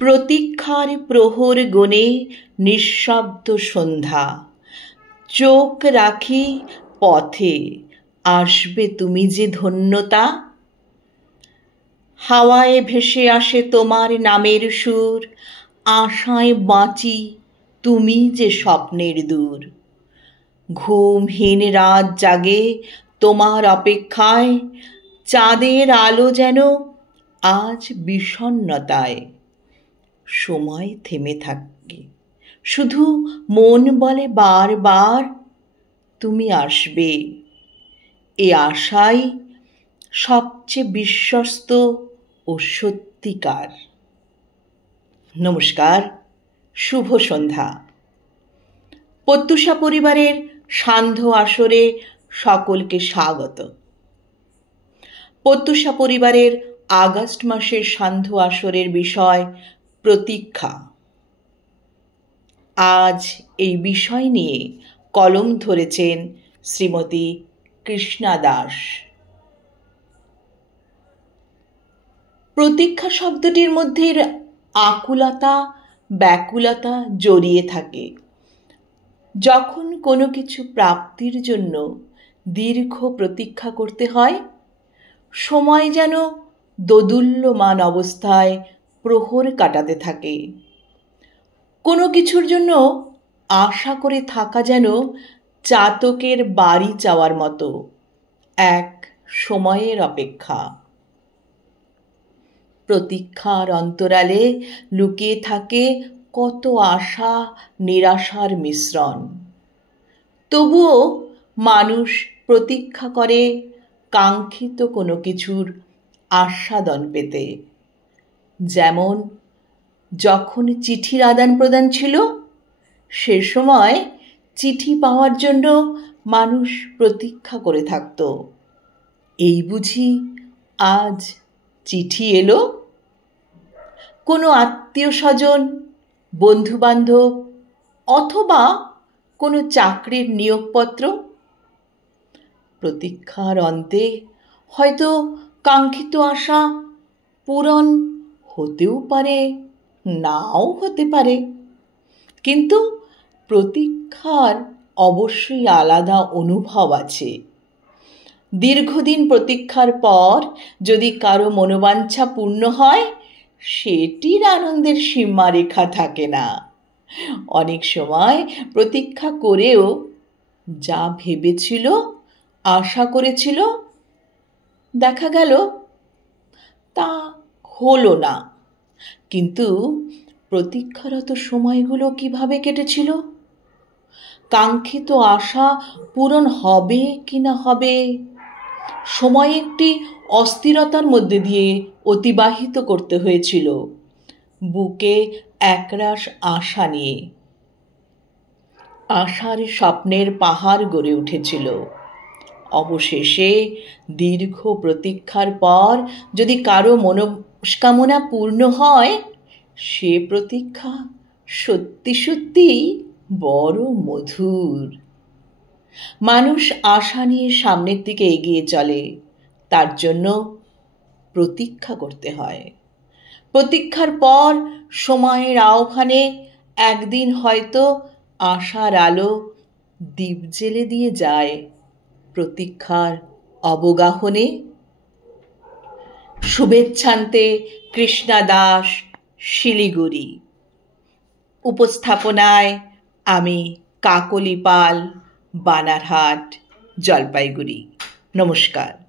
প্রতীক্ষার প্রহর গণে নিঃশব্দ সন্ধ্যা, চোখ রাখি পথে, আসবে তুমি যে ধন্যতা। হাওয়ায় ভেসে আসে তোমার নামের সুর, আশায় বাঁচি তুমি যে স্বপ্নের দূর। ঘুমহীন রাত জাগে তোমার অপেক্ষায়, চাঁদের আলো যেন আজ বিষণ্ণতায়। সময় থেমে থাকে, শুধু মন বলে বারবার তুমি আসবে। এ আশাই সবচেয়ে বিশ্বস্ত ও সত্যিকার। নমস্কার, শুভ সন্ধ্যা। প্রত্যুষা পরিবারের সান্ধ্য আসরে সকলকে স্বাগত। প্রত্যুষা পরিবারের আগস্ট মাসের সান্ধ্য আসরের বিষয় প্রতীক্ষা। আজ এই বিষয় নিয়ে কলম ধরেছেন শ্রীমতী কৃষ্ণা দাস। প্রতীক্ষা শব্দটির মধ্যে আকুলতা, ব্যাকুলতা জড়িয়ে থাকে। যখন কোনো কিছু প্রাপ্তির জন্য দীর্ঘ প্রতীক্ষা করতে হয়, সময় যেন দোদুল্যমান অবস্থায় প্রহর কাটাতে থাকে। কোনো কিছুর জন্য আশা করে থাকা যেন চাতকের বাড়ি চাওয়ার মতো এক সময়ের অপেক্ষা। প্রতীক্ষার অন্তরালে লুকিয়ে থাকে কত আশা নিরাশার মিশ্রণ। তবুও মানুষ প্রতীক্ষা করে কাঙ্ক্ষিত কোনো কিছুর আস্বাদন পেতে। যেমন যখন চিঠির আদান প্রদান ছিল, সে সময় চিঠি পাওয়ার জন্য মানুষ প্রতীক্ষা করে থাকত। এই বুঝি আজ চিঠি এলো? কোনো আত্মীয় স্বজন, বন্ধুবান্ধব অথবা কোনো চাকরির নিয়োগপত্র। প্রতীক্ষার অন্তে হয়তো কাঙ্ক্ষিত আশা পূরণ হতেও পারে, নাও হতে পারে, কিন্তু প্রতীক্ষার অবশ্যই আলাদা অনুভব আছে। দীর্ঘদিন প্রতীক্ষার পর যদি কারো মনোবাঞ্ছা পূর্ণ হয়, সেটির আনন্দের সীমারেখা থাকে না। অনেক সময় প্রতীক্ষা করেও যা ভেবেছিল, আশা করেছিল, দেখা গেল তা হলো না। কিন্তু প্রতীক্ষারত সময়গুলো কিভাবে কেটেছিল? কাঙ্ক্ষিত আশা পূরণ হবে কি না হবে, সময় একটি অস্থিরতার মধ্যে দিয়ে অতিবাহিত করতে হয়েছিল, বুকে একরাশ আশা নিয়ে। আশার স্বপ্নের পাহাড় গড়ে উঠেছিল। অবশেষে দীর্ঘ প্রতীক্ষার পর যদি কারো মনস্কামনা পূর্ণ হয়, সে প্রতীক্ষা সত্যি সত্যি বড় মধুর। মানুষ আশা নিয়ে সামনের দিকে এগিয়ে চলে, তার জন্য প্রতীক্ষা করতে হয়। প্রতীক্ষার পর সময়ের আহ্বানে একদিন হয়তো আশার আলো দীপ জ্বেলে দিয়ে যায় প্রতীক্ষার অবগাহনে। শুভেচ্ছান্তে কৃষ্ণা দাস, শিলিগুড়ি। উপস্থাপনায় আমি কাকলি পাল, বানারহাট, জলপাইগুড়ি। নমস্কার।